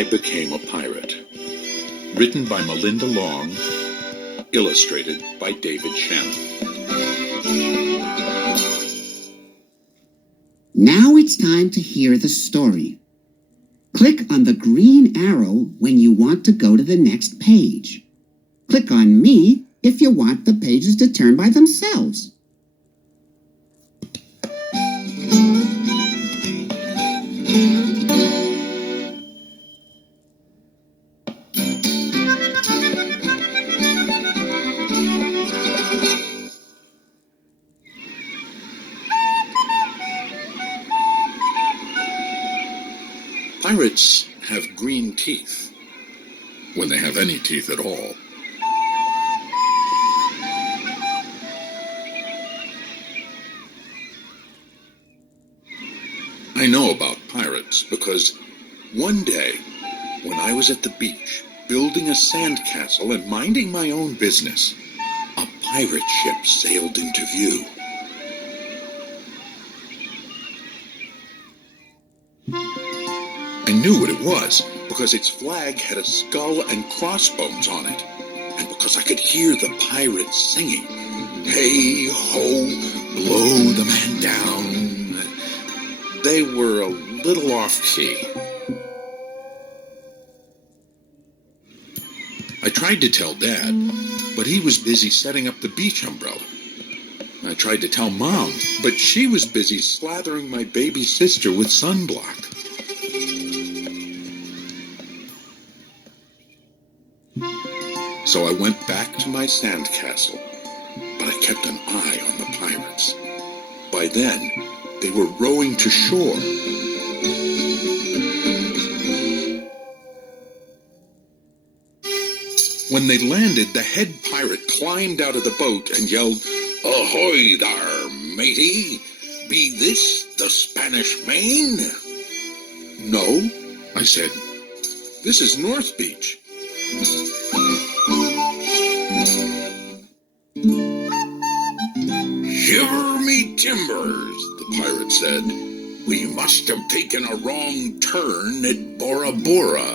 I Became a Pirate. Written by Melinda Long, illustrated by David Shannon. Now it's time to hear the story. Click on the green arrow when you want to go to the next page. Click on me if you want the pages to turn by themselves. Pirates have green teeth, when they have any teeth at all. I know about pirates because one day, when I was at the beach, building a sandcastle and minding my own business, a pirate ship sailed into view. I knew what it was because its flag had a skull and crossbones on it, and because I could hear the pirates singing, "Hey ho, blow the man down." They were a little off-key. I tried to tell Dad, but he was busy setting up the beach umbrella. I tried to tell Mom, but she was busy slathering my baby sister with sunblock. So I went back to my sandcastle, but I kept an eye on the pirates. By then, they were rowing to shore. When they landed, the head pirate climbed out of the boat and yelled, "Ahoy there, matey! Be this the Spanish Main?" "No," I said. "This is North Beach." "Shiver me timbers," the pirate said. "We must have taken a wrong turn at Bora Bora."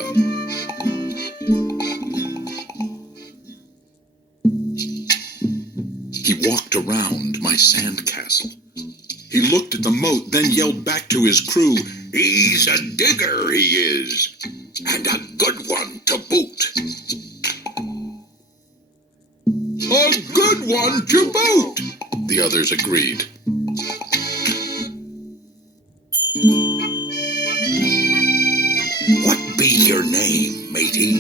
He walked around my sandcastle. He looked at the moat, then yelled back to his crew, "He's a digger, he is, and a good one to boot." "A good one to boot," the others agreed. "What be your name, matey?"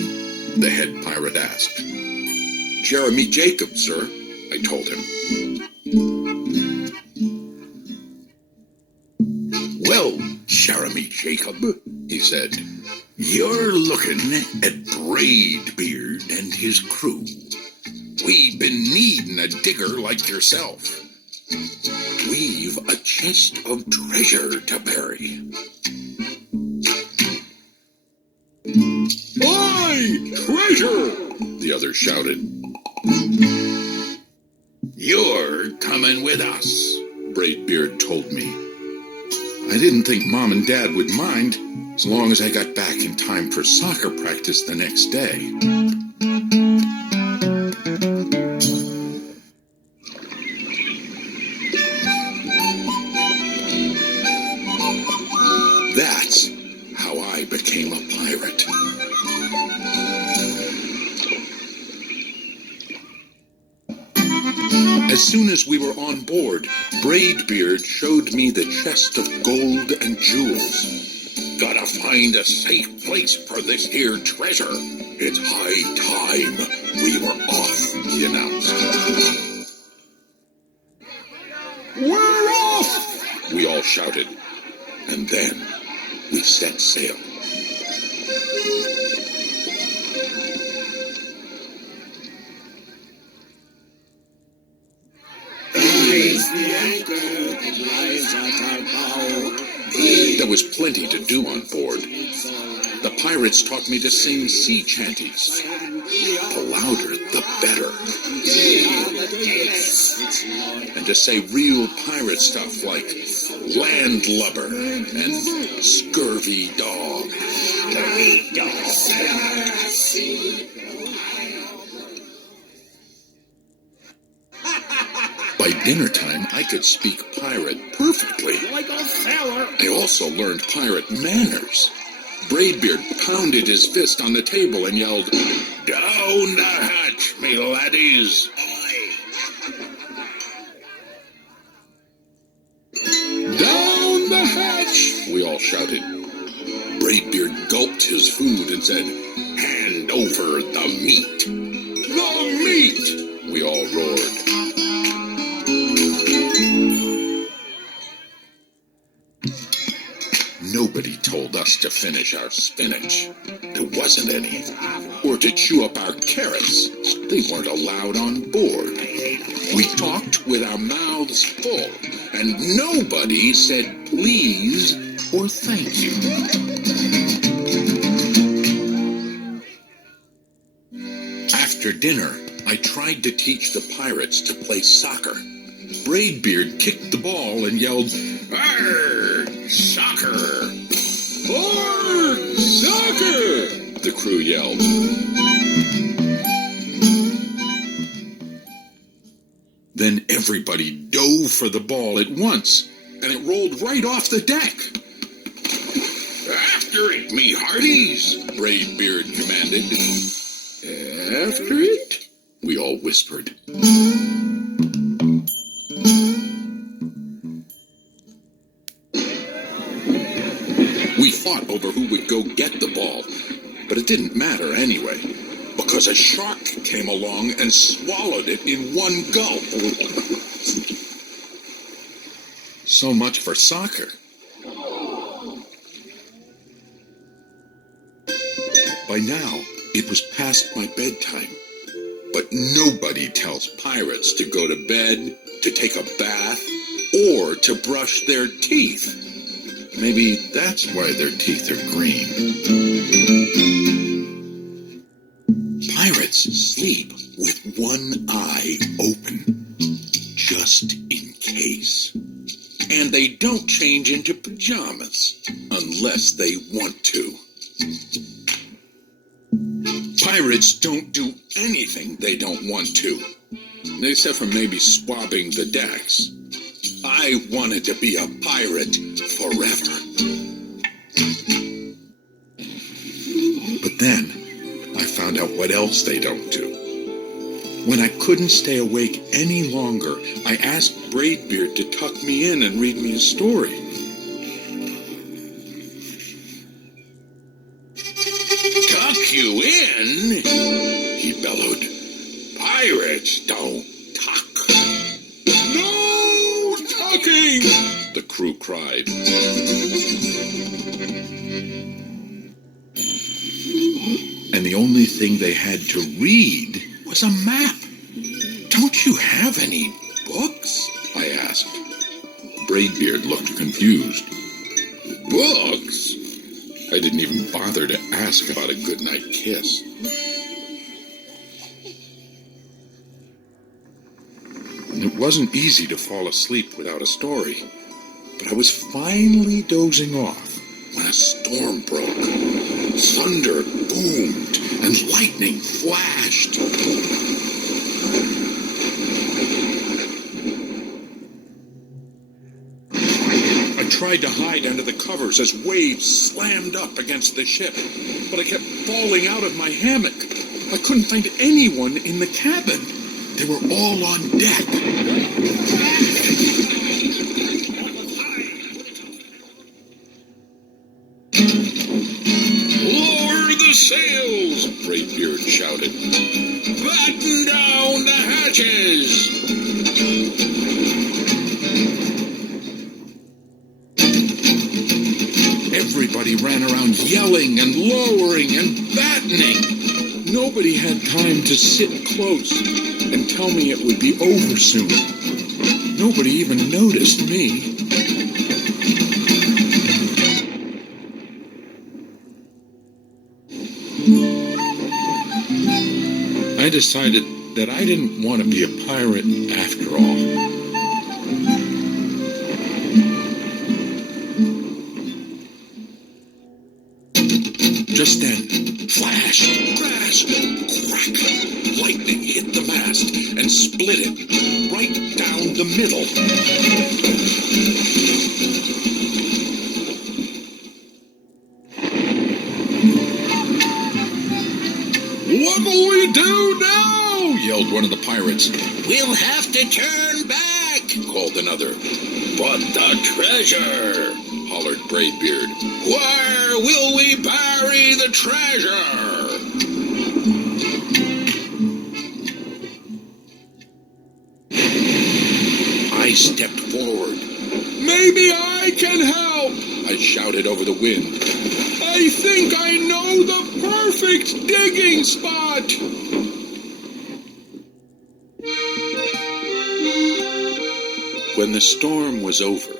the head pirate asked. "Jeremy Jacob, sir," I told him. "Well, Jeremy Jacob," he said, "you're looking at Braidbeard and his crew. We've been needing a digger like yourself. We've a chest of treasure to bury." "Aye, treasure!" the others shouted. "You're coming with us," Braidbeard told me. I didn't think Mom and Dad would mind, as long as I got back in time for soccer practice the next day. That's how I became a pirate. As soon as we were on board, Braidbeard showed me the chest of gold and jewels. "Gotta find a safe place for this here treasure. It's high time we were off," he announced. "We're off!" we all shouted. And then we set sail. There was plenty to do on board. The pirates taught me to sing sea chanties. The louder, the better. And to say real pirate stuff like landlubber and scurvy dog. By dinner time, I could speak pirate perfectly. Like a sailor. I also learned pirate manners. Braidbeard pounded his fist on the table and yelled, "Down the hatch, me laddies!" "Down the hatch!" we all shouted. Braidbeard gulped his food and said, "Hand over the meat!" "The meat!" we all roared. Nobody told us to finish our spinach. There wasn't any. Or to chew up our carrots. They weren't allowed on board. We talked with our mouths full, and nobody said please or thank you. After dinner, I tried to teach the pirates to play soccer. Braidbeard kicked the ball and yelled, "Arr, soccer! Arr, soccer!" the crew yelled. Then everybody dove for the ball at once, and it rolled right off the deck. "After it, me hearties!" Braidbeard commanded. "After it?" we all whispered. We fought over who would go get the ball, but it didn't matter anyway, because a shark came along and swallowed it in one gulp. So much for soccer. By now, it was past my bedtime, but nobody tells pirates to go to bed, to take a bath, or to brush their teeth. Maybe that's why their teeth are green. Pirates sleep with one eye open, just in case. And they don't change into pajamas unless they want to. Pirates don't do anything they don't want to, except for maybe swabbing the decks. I wanted to be a pirate forever. But then, I found out what else they don't do. When I couldn't stay awake any longer, I asked Braidbeard to tuck me in and read me a story. "Tuck you in?" he bellowed. "Pirates don't tuck." "No tucking!" the crew cried. And the only thing they had to read was a map. "Don't you have any books?" I asked. Braidbeard looked confused. "Books?" I didn't even bother to ask about a goodnight kiss. It wasn't easy to fall asleep without a story, but I was finally dozing off when a storm broke. Thunder boomed and lightning flashed. I tried to hide under the covers as waves slammed up against the ship, but I kept falling out of my hammock. I couldn't find anyone in the cabin. They were all on deck. "Lower the sails!" Braidbeard shouted. "Batten down the hatches!" Everybody ran around yelling and lowering and battening. Nobody had time to sit close and tell me it would be over soon. Nobody even noticed me. I decided that I didn't want to be a pirate after all. split it right down the middle. "What'll we do now?" yelled one of the pirates. "We'll have to turn back," called another. "But the treasure," hollered Braidbeard. "Where will we bury the treasure?" I stepped forward. "Maybe I can help," I shouted over the wind. "I think I know the perfect digging spot." When the storm was over,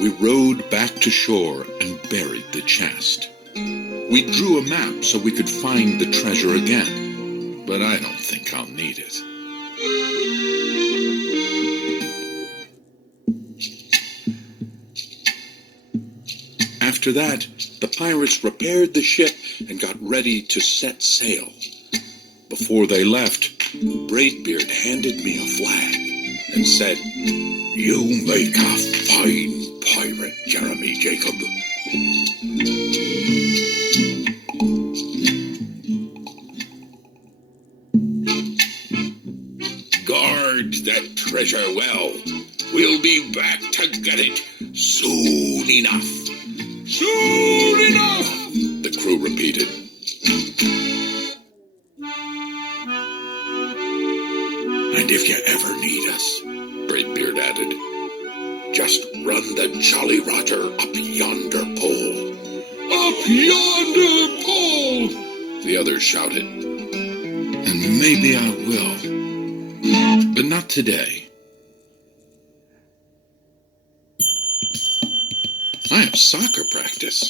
we rowed back to shore and buried the chest. We drew a map so we could find the treasure again, but I don't think I'll need it. After that, the pirates repaired the ship and got ready to set sail. Before they left, Braidbeard handed me a flag and said, "You make a fine pirate, Jeremy Jacob." Guard that treasure well. We'll be back to get it soon enough. "Soon enough," the crew repeated. "And if you ever need us," Braidbeard added, "just run the Jolly Roger up yonder pole." "Up yonder pole," the others shouted. "And maybe I will, but not today. I have soccer practice."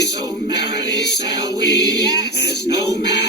So merrily sail we, as no man